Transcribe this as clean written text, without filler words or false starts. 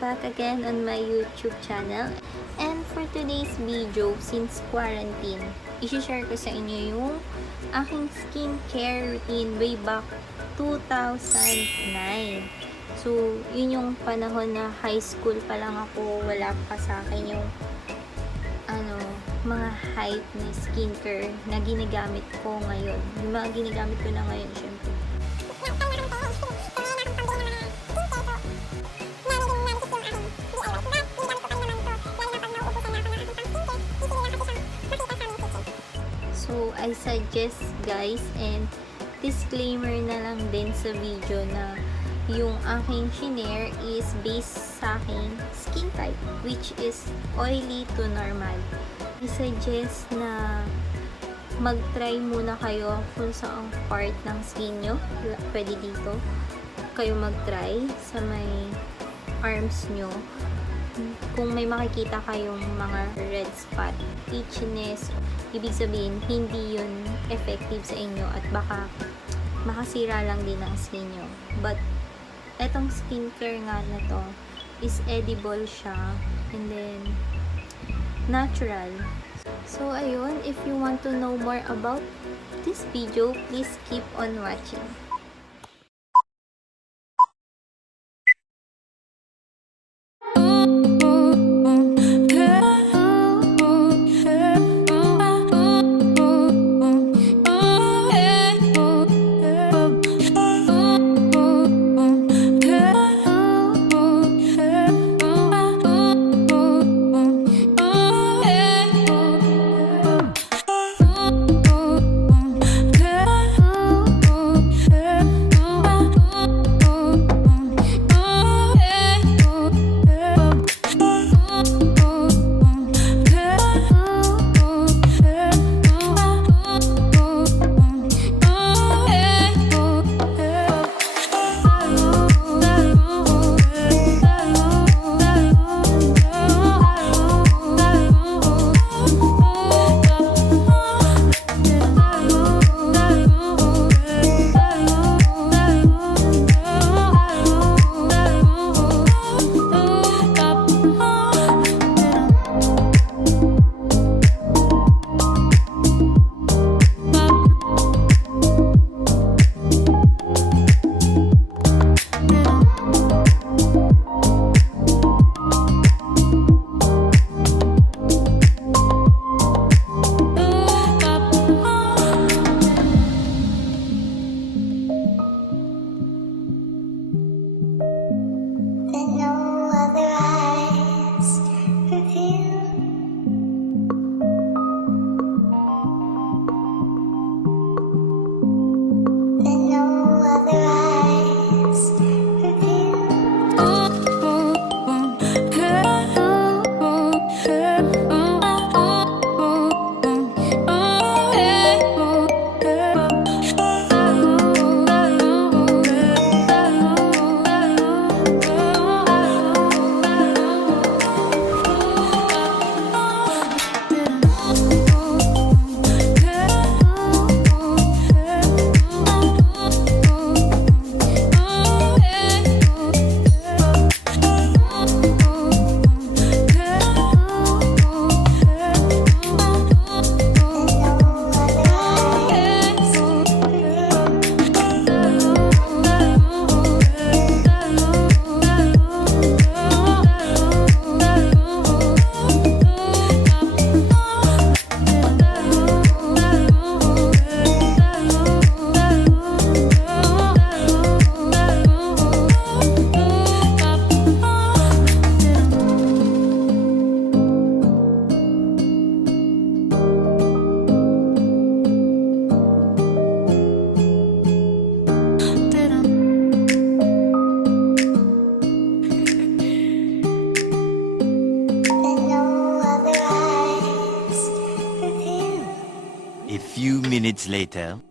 back again on my YouTube channel. And for today's video, since quarantine, i-share ko sa inyo yung aking skincare routine way back 2009. So, yun yung panahon na high school pa lang ako, wala pa sa akin yung mga hype na skincare na ginagamit ko ngayon. Yung mga ginagamit ko na ngayon, syempre. So, I suggest guys, and disclaimer na lang din sa video na yung aking shinare is based sa aking skin type, which is oily to normal. I suggest na mag-try muna kayo kung saang part ng skin nyo. Pwede dito kayo mag-try sa may arms nyo. Kung may makikita kayong mga red spot, itchiness, ibig sabihin hindi yun effective sa inyo at baka makasira lang din ang skin nyo. But etong skincare nga na to is edible siya, and then natural. So ayun, if you want to know more about this video, please keep on watching. A few minutes later.